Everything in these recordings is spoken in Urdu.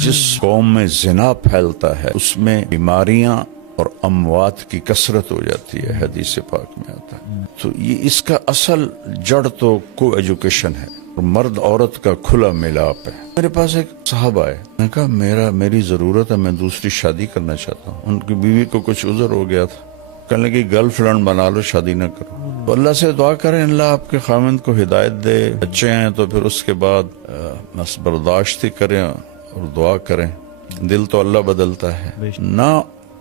جس قوم میں زنا پھیلتا ہے اس میں بیماریاں اور اموات کی کثرت ہو جاتی ہے، حدیث پاک میں آتا ہے۔ تو یہ اس کا اصل جڑ تو کو ایجوکیشن ہے، اور مرد عورت کا کھلا ملاپ ہے۔ میرے پاس ایک صاحب آئے، میں نے کہا میری ضرورت ہے، میں دوسری شادی کرنا چاہتا ہوں۔ ان کی بیوی کو کچھ عذر ہو گیا تھا، کہنے لگی گرل فرینڈ بنا لو، شادی نہ کرو۔ تو اللہ سے دعا کریں اللہ آپ کے خاوند کو ہدایت دے، بچے ہیں تو پھر اس کے بعد بس برداشت ہی کریں اور دعا کریں۔ دل تو اللہ بدلتا ہے، نہ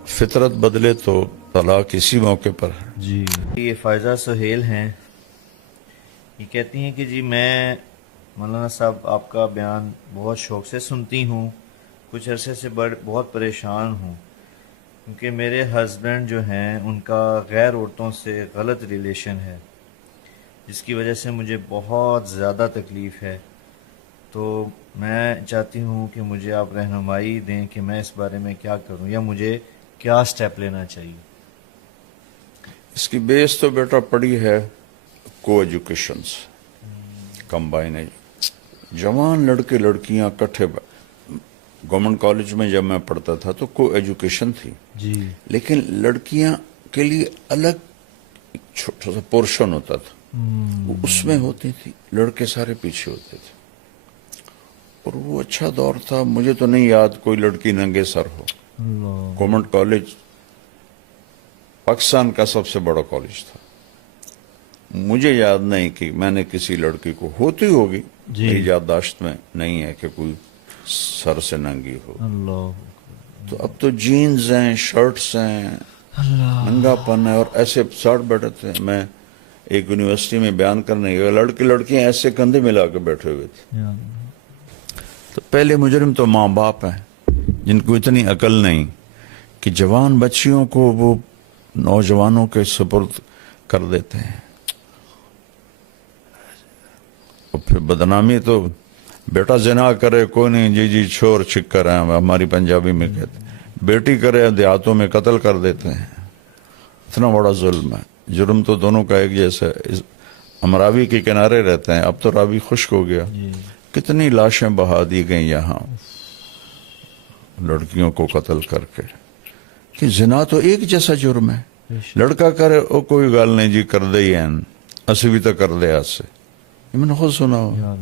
فطرت بدلے تو طلاق اسی موقع پر ہے۔ جی یہ فائزہ سہیل ہیں، یہ کہتی ہیں کہ جی میں مولانا صاحب آپ کا بیان بہت شوق سے سنتی ہوں، کچھ عرصے سے بہت پریشان ہوں، کیونکہ میرے ہسبینڈ جو ہیں ان کا غیر عورتوں سے غلط ریلیشن ہے، جس کی وجہ سے مجھے بہت زیادہ تکلیف ہے۔ تو میں چاہتی ہوں کہ مجھے آپ رہنمائی دیں کہ میں اس بارے میں کیا کروں، یا مجھے کیا سٹیپ لینا چاہیے۔ اس کی بیس تو بیٹا پڑی ہے کو ایجوکیشن سے، کمبائن ہے۔ جوان لڑکے لڑکیاں کٹھے، گورنمنٹ کالج میں جب میں پڑھتا تھا تو کو ایجوکیشن تھی، جی لیکن لڑکیاں کے لیے الگ چھوٹا سا پورشن ہوتا تھا، وہ اس میں ہوتی تھی، لڑکے سارے پیچھے ہوتے تھے، اور وہ اچھا دور تھا۔ مجھے تو نہیں یاد کوئی لڑکی ننگے سر ہو۔ گورنمنٹ کالج پاکستان کا سب سے بڑا کالج تھا، مجھے یاد نہیں کہ میں نے کسی لڑکی کو، ہوتی ہوگی میری یادداشت میں نہیں ہے کہ کوئی سر سے ننگی ہو۔ تو اب تو جینز ہیں، شرٹس ہیں، ننگا پن ہے، اور ایسے ساٹھ بیٹھے تھے۔ میں ایک یونیورسٹی میں بیان کرنے گیا، لڑکے لڑکیاں ایسے کندھے ملا کے بیٹھے ہوئے تھے۔ تو پہلے مجرم تو ماں باپ ہیں جن کو اتنی عقل نہیں کہ جوان بچیوں کو وہ نوجوانوں کے سپرد کر دیتے ہیں، اور پھر بدنامی تو بیٹا زنا کرے کوئی نہیں، جی جی چھوڑ چھکر ہیں ہماری پنجابی میں کہتے ہیں، بیٹی کرے دیہاتوں میں قتل کر دیتے ہیں۔ اتنا بڑا ظلم ہے، جرم تو دونوں کا ایک جیسا ہے۔ ہم راوی کے کنارے رہتے ہیں، اب تو راوی خشک ہو گیا، کتنی لاشیں بہا دی گئیں یہاں لڑکیوں کو قتل کر کے، کہ زنا تو ایک جیسا جرم ہے۔ لڑکا کرے او کوئی گال نہیں جی کر دے ہی ہیں، اسی بھی تو کر دے آج سے، یہ میں نے خود سنا ہو،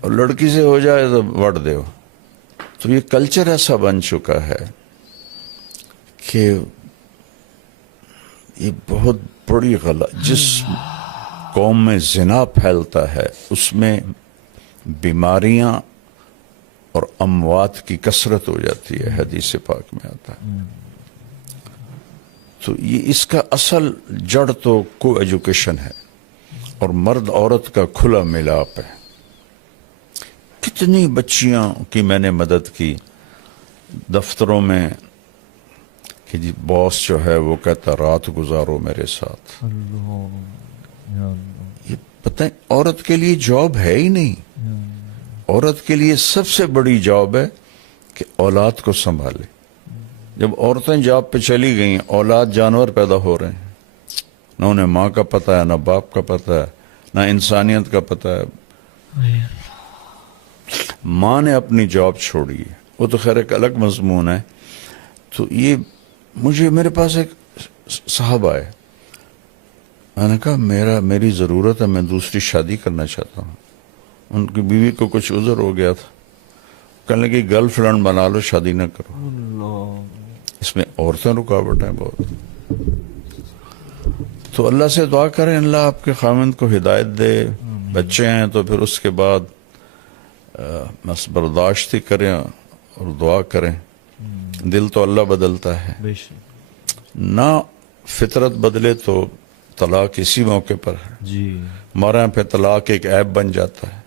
اور لڑکی سے ہو جائے تو وڑ دے ہو۔ تو یہ کلچر ایسا بن چکا ہے کہ یہ بہت بڑی غلط، جس قوم میں زنا پھیلتا ہے اس میں بیماریاں اور اموات کی کثرت ہو جاتی ہے، حدیث پاک میں آتا ہے۔ تو یہ اس کا اصل جڑ تو کو ایجوکیشن ہے، اور مرد عورت کا کھلا ملاپ ہے۔ کتنی بچیاں کی میں نے مدد کی دفتروں میں، کہ جی باس جو ہے وہ کہتا رات گزارو میرے ساتھ۔ یہ پتہ ہے عورت کے لیے جاب ہے ہی نہیں، عورت کے لیے سب سے بڑی جاب ہے کہ اولاد کو سنبھالے۔ جب عورتیں جاب پہ چلی گئیں، اولاد جانور پیدا ہو رہے ہیں، نہ انہیں ماں کا پتہ ہے، نہ باپ کا پتہ ہے، نہ انسانیت کا پتہ ہے۔ ماں نے اپنی جاب چھوڑی ہے، وہ تو خیر ایک الگ مضمون ہے۔ تو یہ میرے پاس ایک صاحب آئے، میں نے کہا میری ضرورت ہے، میں دوسری شادی کرنا چاہتا ہوں۔ ان کی بیوی کو کچھ عذر ہو گیا تھا، کہنے لگی گرل فرینڈ بنا لو، شادی نہ کرو۔ اس میں عورتیں رکاوٹ ہیں بہت۔ تو اللہ سے دعا کریں اللہ آپ کے خاوند کو ہدایت دے، بچے ہیں تو پھر اس کے بعد بس برداشت ہی کریں اور دعا کریں۔ دل تو اللہ بدلتا ہے، نہ فطرت بدلے تو طلاق اسی موقع پر ہے۔ ہمارے یہاں پہ طلاق ایک عیب بن جاتا ہے۔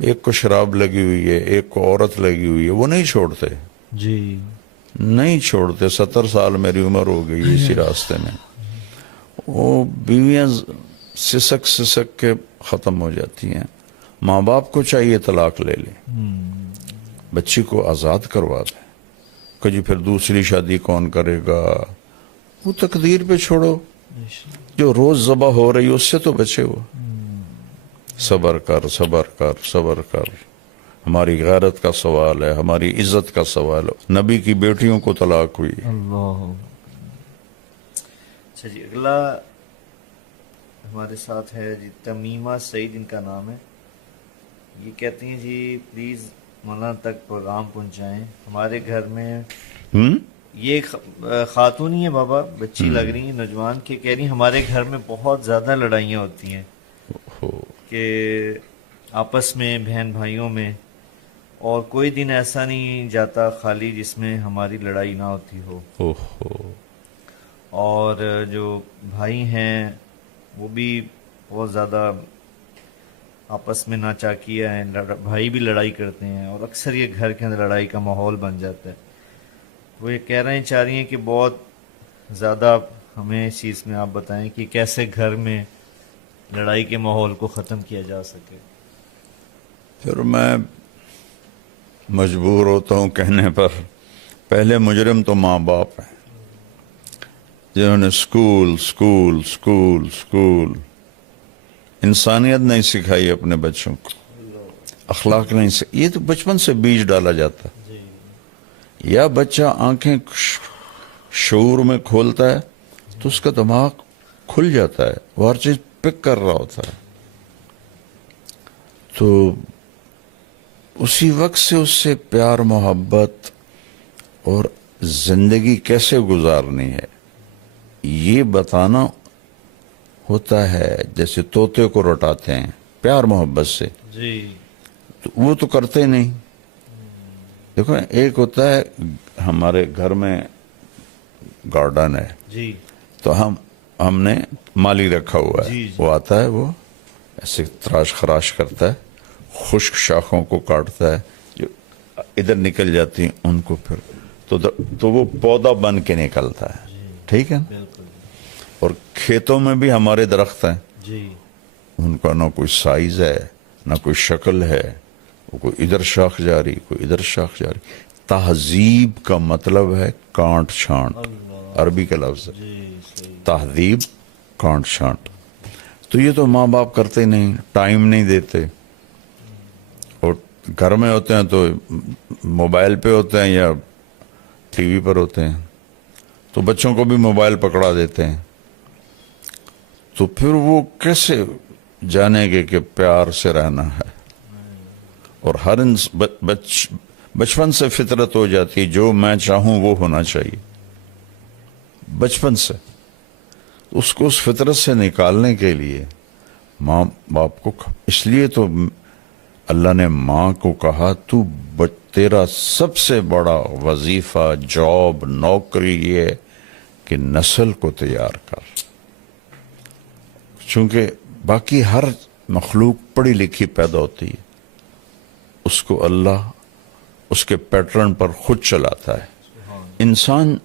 ایک کو شراب لگی ہوئی ہے، ایک کو عورت لگی ہوئی ہے، وہ نہیں چھوڑتے، نہیں چھوڑتے۔ 70 سال میری عمر ہو گئی اسی راستے میں، وہ بیویاں سسک سسک کے ختم ہو جاتی ہیں۔ ماں باپ کو چاہیے طلاق لے لیں، بچی کو آزاد کروا دیں، کہ جی پھر دوسری شادی کون کرے گا، وہ تقدیر پہ چھوڑو۔ جو روز ذبح ہو رہی ہے اس سے تو بچے ہو، صبر کر صبر کر صبر کر، ہماری غیرت کا سوال ہے، ہماری عزت کا سوال ہے۔ نبی کی بیٹیوں کو طلاق ہوئی۔ اللہ۔ اچھا جی، اگلا ہمارے ساتھ ہے جی تمیمہ سعید، ان کا نام ہے۔ یہ کہتی ہیں جی پلیز مولانا تک پیغام پہنچائیں، ہمارے گھر میں یہ خاتون ہی ہے بابا، بچی لگ رہی ہیں، نوجوان، کے کہہ رہی ہیں ہمارے گھر میں بہت زیادہ لڑائیاں ہوتی ہیں کہ آپس میں بہن بھائیوں میں، اور کوئی دن ایسا نہیں جاتا خالی جس میں ہماری لڑائی نہ ہوتی ہو، اور جو بھائی ہیں وہ بھی بہت زیادہ آپس میں ناچاکیہ ہیں، بھائی بھی لڑائی کرتے ہیں، اور اکثر یہ گھر کے اندر لڑائی کا ماحول بن جاتا ہے۔ وہ یہ کہہ رہے ہیں، چاہ رہی ہیں کہ بہت زیادہ ہمیں اس چیز میں آپ بتائیں کہ کیسے گھر میں لڑائی کے ماحول کو ختم کیا جا سکے۔ پھر میں مجبور ہوتا ہوں کہنے پر، پہلے مجرم تو ماں باپ ہیں، جنہوں نے اسکول انسانیت نہیں سکھائی اپنے بچوں کو، اخلاق نہیں یہ تو بچپن سے بیج ڈالا جاتا ہے۔ یا بچہ آنکھیں شعور میں کھولتا ہے تو اس کا دماغ کھل جاتا ہے، وہ ہر چیز پک کر رہا ہوتا ہے، تو اسی وقت سے اس سے پیار محبت اور زندگی کیسے گزارنی ہے یہ بتانا ہوتا ہے۔ جیسے طوطے کو رٹاتے ہیں پیار محبت سے، جی تو وہ تو کرتے نہیں۔ دیکھو ایک ہوتا ہے ہمارے گھر میں گارڈن ہے، جی تو ہم نے مالی رکھا ہوا ہے، جی وہ آتا ہے، وہ ایسے تراش خراش کرتا ہے، خشک شاخوں کو کاٹتا ہے، جو ادھر نکل جاتی ہیں ان کو پھر تو وہ پودا بن کے نکلتا ہے، ٹھیک ہے نا؟ بالکل اور کھیتوں میں بھی ہمارے درخت ہیں، جی ان کا نہ کوئی سائز ہے نہ کوئی شکل ہے، وہ کوئی ادھر شاخ جاری کوئی ادھر شاخ جاری۔ تہذیب کا مطلب ہے کانٹ چھانٹ، عربی کا لفظ ہے جی صحیح۔ تہذیب، کانٹ چھانٹ۔ تو یہ تو ماں باپ کرتے نہیں، ٹائم نہیں دیتے، اور گھر میں ہوتے ہیں تو موبائل پہ ہوتے ہیں یا ٹی وی پر ہوتے ہیں، تو بچوں کو بھی موبائل پکڑا دیتے ہیں، تو پھر وہ کیسے جانیں گے کہ پیار سے رہنا ہے؟ اور ہر بچپن سے فطرت ہو جاتی، جو میں چاہوں وہ ہونا چاہیے، بچپن سے۔ اس کو اس فطرت سے نکالنے کے لیے ماں باپ کو، اس لیے تو اللہ نے ماں کو کہا تو تیرا سب سے بڑا وظیفہ، جاب، نوکری یہ ہے کہ نسل کو تیار کر، چونکہ باقی ہر مخلوق پڑھی لکھی پیدا ہوتی ہے، اس کو اللہ اس کے پیٹرن پر خود چلاتا ہے۔ انسان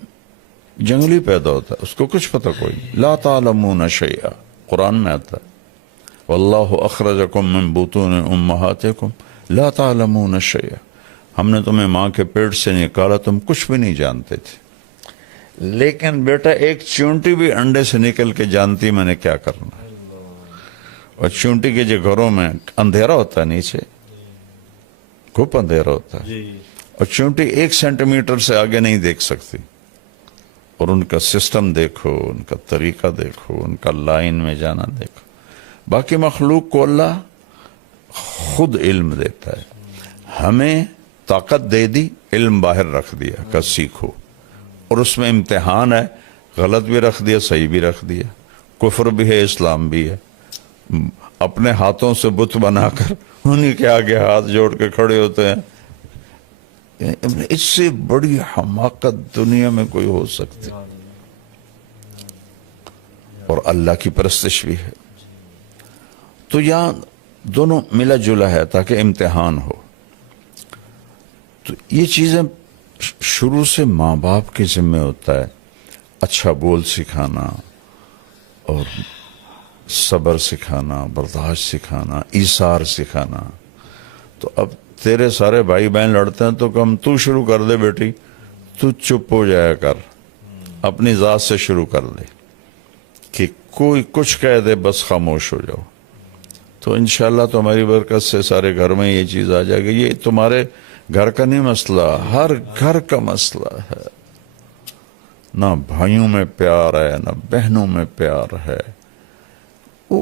جنگلی پیدا ہوتا ہے، اس کو کچھ پتہ کوئی نہیں، لا تعلمون شیئا، قرآن میں آتا ہے، واللہ اخرجکم من بطون امہاتکم لا تعلمون شیئا، ہم نے تمہیں ماں کے پیٹ سے نکالا، تم کچھ بھی نہیں جانتے تھے، لیکن بیٹا ایک چونٹی بھی انڈے سے نکل کے جانتی میں نے کیا کرنا ہے۔ اور چونٹی کے جو گھروں میں اندھیرا ہوتا ہے، نیچے گھپ اندھیرا ہوتا ہے، اور چونٹی 1 سینٹی میٹر سے آگے نہیں دیکھ سکتی، اور ان کا سسٹم دیکھو، ان کا طریقہ دیکھو، ان کا لائن میں جانا دیکھو۔ باقی مخلوق کو اللہ خود علم دیتا ہے، ہمیں طاقت دے دی، علم باہر رکھ دیا کہ سیکھو، اور اس میں امتحان ہے، غلط بھی رکھ دیا، صحیح بھی رکھ دیا، کفر بھی ہے، اسلام بھی ہے۔ اپنے ہاتھوں سے بت بنا کر انہی کے آگے ہاتھ جوڑ کے کھڑے ہوتے ہیں، اس سے بڑی حماقت دنیا میں کوئی ہو سکتی، اور اللہ کی پرستش بھی ہے۔ تو یہاں دونوں ملا جلا ہے تاکہ امتحان ہو۔ تو یہ چیزیں شروع سے ماں باپ کے ذمہ ہوتا ہے، اچھا بول سکھانا، اور صبر سکھانا، برداشت سکھانا، ایثار سکھانا۔ تو اب تیرے سارے بھائی بہن لڑتے ہیں تو کم تو شروع کر دے، بیٹی تو چپ ہو جایا کر، اپنی ذات سے شروع کر دے، کہ کوئی کچھ کہہ دے بس خاموش ہو جاؤ۔ تو انشاءاللہ تمہاری برکت سے سارے گھر میں یہ چیز آ جائے گی. یہ تمہارے گھر کا نہیں مسئلہ، ہر گھر کا مسئلہ ہے. نہ بھائیوں میں پیار ہے، نہ بہنوں میں پیار ہے، وہ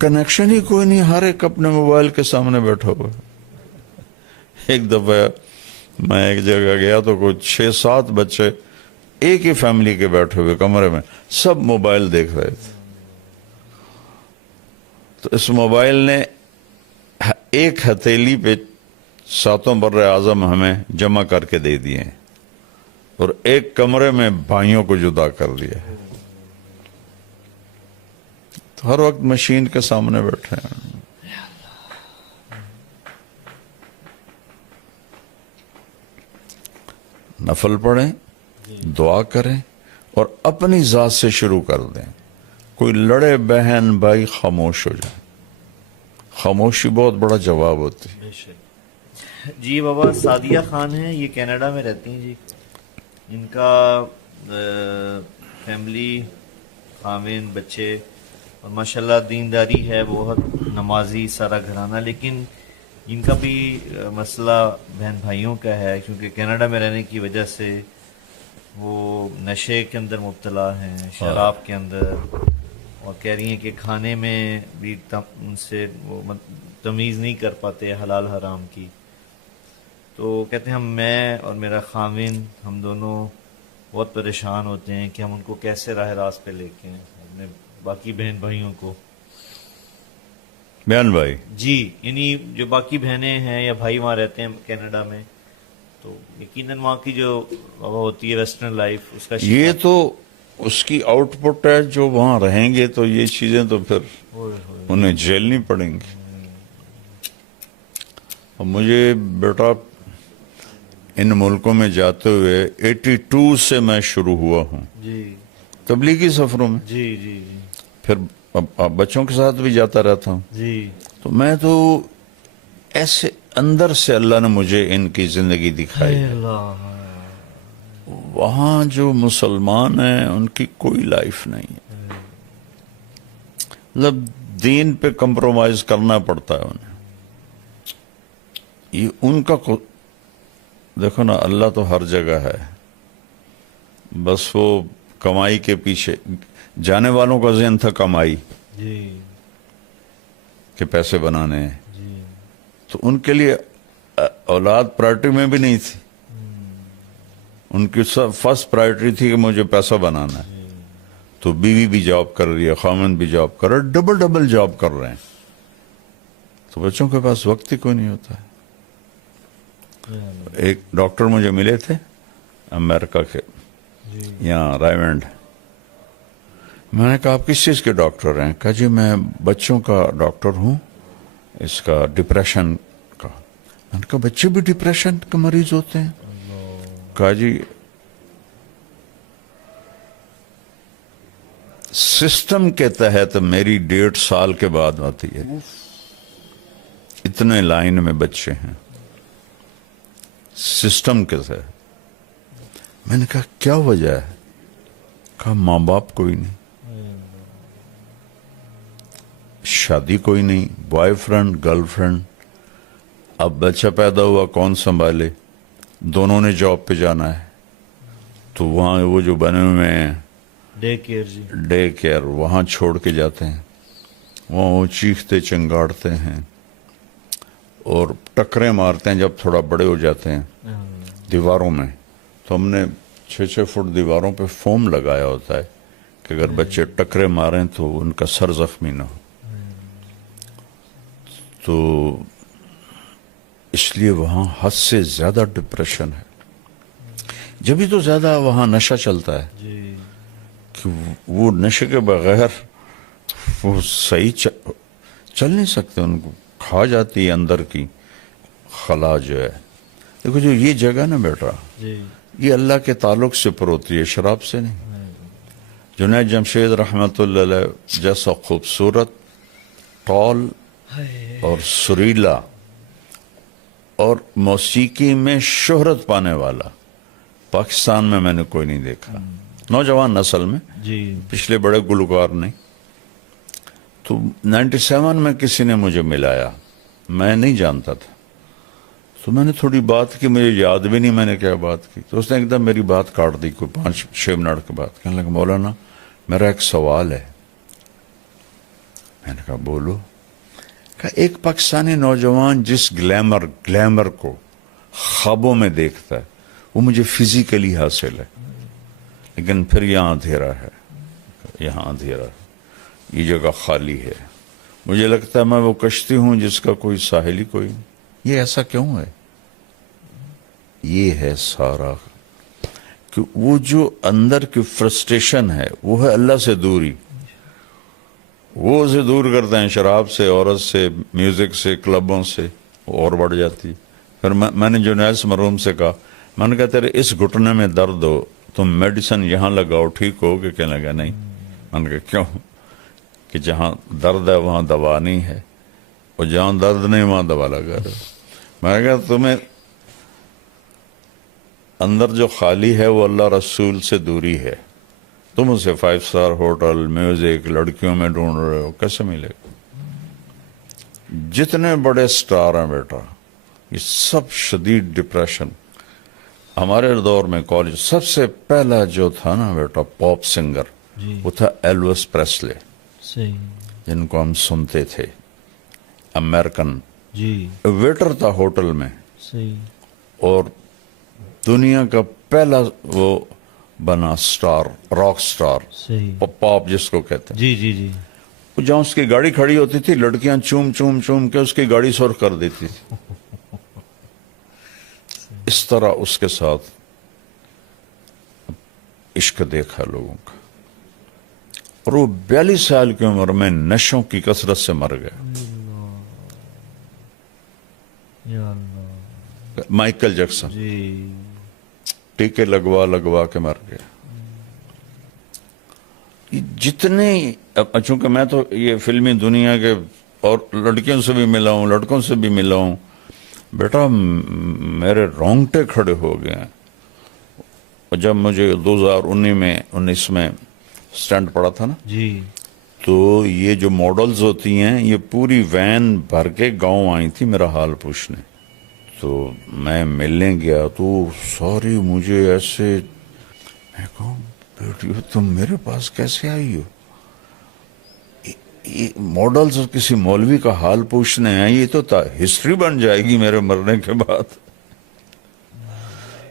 کنیکشن ہی کوئی نہیں. ہر ایک اپنے موبائل کے سامنے بیٹھا ہوا. ایک دفعہ میں ایک جگہ گیا تو کچھ 6-7 بچے ایک ہی فیملی کے بیٹھے ہوئے کمرے میں، سب موبائل دیکھ رہے تھے. تو اس موبائل نے ایک ہتھیلی پہ 7 بر اعظم ہمیں جمع کر کے دے دیے ہیں، اور ایک کمرے میں بھائیوں کو جدا کر دیا ہے. تو ہر وقت مشین کے سامنے بیٹھے ہیں. نفل پڑھیں، دعا کریں، اور اپنی ذات سے شروع کر دیں. کوئی لڑے بہن بھائی خاموش ہو جائے. خاموشی بہت بڑا جواب ہوتی ہے. بے شک. جی بابا سعدیہ خان ہیں، یہ کینیڈا میں رہتی ہیں جی. ان کا فیملی، خاوند، بچے، اور ماشاءاللہ دینداری ہے، بہت نمازی سارا گھرانہ. لیکن ان کا بھی مسئلہ بہن بھائیوں کا ہے، کیونکہ کینیڈا میں رہنے کی وجہ سے وہ نشے کے اندر مبتلا ہیں، شراب کے اندر، اور کہہ رہی ہیں کہ کھانے میں بھی ان سے وہ تمیز نہیں کر پاتے حلال حرام کی. تو کہتے ہیں میں اور میرا خاوند، ہم دونوں بہت پریشان ہوتے ہیں کہ ہم ان کو کیسے راہ راست پہ لے کے آئیں، اپنے باقی بہن بھائیوں کو. بیان بھائی، جی یعنی جو باقی بہنیں ہیں یا بھائی وہاں رہتے ہیں کینیڈا میں، تو یقیناً وہاں کی جو ہوتی ہے ویسٹرن لائف، اس کا یہ تو اس کی آؤٹ پٹ ہے. جو وہاں رہیں گے تو یہ چیزیں تو پھر انہیں جھیلنی پڑیں گی. اور مجھے بیٹا ان ملکوں میں جاتے ہوئے 82 سے میں شروع ہوا ہوں جی تبلیغی سفروں میں. جی جی جی پھر اب بچوں کے ساتھ بھی جاتا رہتا ہوں. جی تو میں تو ایسے اندر سے اللہ نے مجھے ان کی زندگی دکھائی ہے. اللہ. وہاں جو مسلمان ہیں ان کی کوئی لائف نہیں ہے. مطلب دین پہ کمپرومائز کرنا پڑتا ہے انہیں. یہ ان کا دیکھو نا، اللہ تو ہر جگہ ہے، بس وہ کمائی کے پیچھے. جانے والوں کا ذہن تھا کمائی، جی کہ پیسے بنانے ہیں. جی تو ان کے لیے اولاد پرائرٹی میں بھی نہیں تھی. ان کی فرسٹ پرائرٹی تھی کہ مجھے پیسہ بنانا ہے. تو بیوی بھی جاب کر رہی ہے، خاوند بھی جاب کر رہا ہے، ڈبل جاب کر رہے ہیں. تو بچوں کے پاس وقت ہی کوئی نہیں ہوتا ہے. ایک ڈاکٹر مجھے ملے تھے امریکہ کے، یہاں رائمنڈ. میں نے کہا آپ کس چیز کے ڈاکٹر ہیں؟ کہا جی میں بچوں کا ڈاکٹر ہوں، اس کا ڈپریشن کا. میں نے کہا بچے بھی ڈپریشن کے مریض ہوتے ہیں؟ کہا جی سسٹم کے تحت میری 1.5 سال کے بعد آتی ہے، اتنے لائن میں بچے ہیں سسٹم کے تحت. میں نے کہا کیا وجہ ہے؟ کہا ماں باپ کوئی نہیں، شادی کوئی نہیں، بوائے فرینڈ گرل فرینڈ. اب بچہ پیدا ہوا کون سنبھالے؟ دونوں نے جاب پہ جانا ہے. تو وہاں وہ جو بنے ہوئے ہیں ڈے کیئر، جی ڈے کیئر، وہاں چھوڑ کے جاتے ہیں. وہاں وہ چیختے چنگاڑتے ہیں اور ٹکریں مارتے ہیں جب تھوڑا بڑے ہو جاتے ہیں دیواروں میں. تو ہم نے 6 فٹ دیواروں پہ فوم لگایا ہوتا ہے کہ اگر بچے ٹکرے ماریں تو ان کا سر زخمی نہ ہو. تو اس لیے وہاں حد سے زیادہ ڈپریشن ہے. جبھی تو زیادہ وہاں نشہ چلتا ہے جی کہ وہ نشے کے بغیر وہ صحیح چل نہیں سکتے. ان کو کھا جاتی ہے اندر کی خلا جو ہے. دیکھو جو یہ جگہ نا بیٹا، جی یہ اللہ کے تعلق سے پر ہوتی ہے، شراب سے نہیں. جنید جمشید رحمت اللہ علیہ جیسا خوبصورت، ٹال اور سریلا اور موسیقی میں شہرت پانے والا پاکستان میں نے کوئی نہیں دیکھا، نوجوان نسل میں. جی پچھلے بڑے گلوکار نہیں. تو 97 میں کسی نے مجھے ملایا, میں نہیں جانتا تھا, تو میں نے تھوڑی بات کی, مجھے یاد بھی نہیں میں نے کیا بات کی, تو اس نے ایک دم میری بات کاٹ دی کوئی 5-6 منٹ کے بعد. کہنے لگا مولانا میرا ایک سوال ہے. میں نے کہا بولو. کہا ایک پاکستانی نوجوان جس گلیمر کو خوابوں میں دیکھتا ہے وہ مجھے فزیکلی حاصل ہے, لیکن پھر یہاں اندھیرا ہے, یہاں اندھیرا ہے, یہ جگہ خالی ہے, مجھے لگتا ہے میں وہ کشتی ہوں جس کا کوئی ساحل ہی کوئی نہیں. یہ ایسا کیوں ہے؟ یہ ہے سارا کہ وہ جو اندر کی فرسٹریشن ہے وہ ہے اللہ سے دوری. وہ اسے دور کرتے ہیں شراب سے, عورت سے, میوزک سے, کلبوں سے, اور بڑھ جاتی. پھر میں نے جنید مرحوم سے کہا, میں نے کہا تیرے اس گھٹنے میں درد ہو تم میڈیسن یہاں لگاؤ ٹھیک ہو گے؟ کہنے لگا نہیں. میں نے کہا کیوں؟ کہ جہاں درد ہے وہاں دوا نہیں ہے, اور جہاں درد نہیں وہاں دوا لگا رہے. میں نے کہا تمہیں اندر جو خالی ہے وہ اللہ رسول سے دوری ہے, تم اسے 5 اسٹار ہوٹل, میوزک, لڑکیوں میں ڈھونڈ رہے ہو, کیسے ملے گا؟ جتنے بڑے سٹار ہیں بیٹا یہ سب شدید ڈپریشن. ہمارے دور میں کالج سب سے پہلا جو تھا نا بیٹا پاپ سنگر, وہ تھا ایلوس پریسلے, صحیح, جن کو ہم سنتے تھے. امریکن جی ویٹر تھا ہوٹل میں, صحیح, اور دنیا کا پہلا وہ بنا سٹار, راک سٹار, صحیح, پاپ جس کو کہتے ہیں. جی جی جی, وہ جہاں اس کی گاڑی کھڑی ہوتی تھی لڑکیاں چوم چوم چوم کے اس کی گاڑی سرخ کر دیتی تھی. اس طرح اس کے ساتھ عشق دیکھا لوگوں کا, اور وہ 42 سال کی عمر میں نشوں کی کثرت سے مر گیا. یا اللہ, مائیکل جیکسن جی ٹیکے لگوا کے مر گیا. یہ جتنے, چونکہ میں تو یہ فلمی دنیا کے اور لڑکیوں سے بھی ملا ہوں, لڑکوں سے بھی ملا ہوں بیٹا, میرے رونگٹے کھڑے ہو گئے ہیں. اور جب مجھے 2019 میں سٹنٹ پڑا تھا نا, جی, تو یہ جو ماڈلز ہوتی ہیں یہ پوری وین بھر کے گاؤں آئی تھی میرا حال پوچھنے. تو میں ملنے گیا تو سوری مجھے ایسے, میں کہوں بیٹی تم میرے پاس کیسے آئی ہو؟ یہ ماڈلز اور کسی مولوی کا حال پوچھنے ہیں, یہ تو ہسٹری بن جائے گی میرے مرنے کے بعد.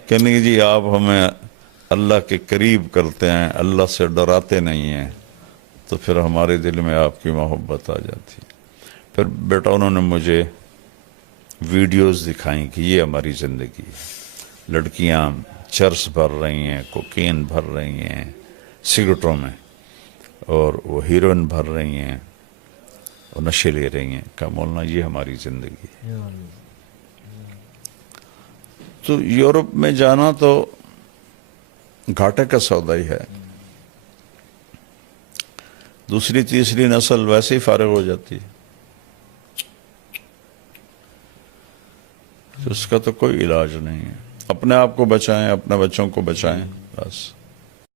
کہنے کہ جی آپ ہمیں اللہ کے قریب کرتے ہیں, اللہ سے ڈراتے نہیں ہیں, تو پھر ہمارے دل میں آپ کی محبت آ جاتی. پھر بیٹا انہوں نے مجھے ویڈیوز دکھائیں کہ یہ ہماری زندگی ہے. لڑکیاں چرس بھر رہی ہیں, کوکین بھر رہی ہیں سگریٹوں میں, اور وہ ہیروئن بھر رہی ہیں اور نشے لے رہی ہیں. کہا مولانا یہ ہماری زندگی ہے. یا اللہ, تو یورپ میں جانا تو گھاٹے کا سودا ہی ہے. دوسری تیسری نسل ویسے ہی فارغ ہو جاتی ہے, تو اس کا تو کوئی علاج نہیں ہے. اپنے آپ کو بچائیں, اپنے بچوں کو بچائیں, بس.